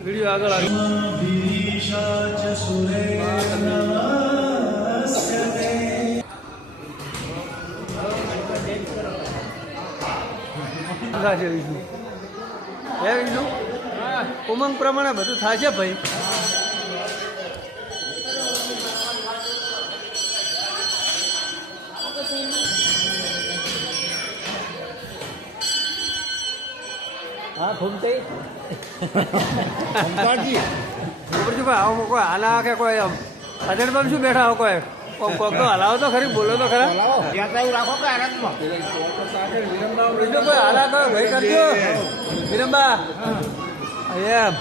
Video આગળ ઉમંગ પ્રમાણે બધું થાય છે ભાઈ. હા ઘૂમતે આવો કોઈ હાલા કે કોઈ અજણ પર શું બેઠા હો કોઈ કોક તો હલાવો તો ખરી, બોલો તો ખરા. બીજો કોઈ હાલા કરો ભાઈ કરજો વિરમબા એમ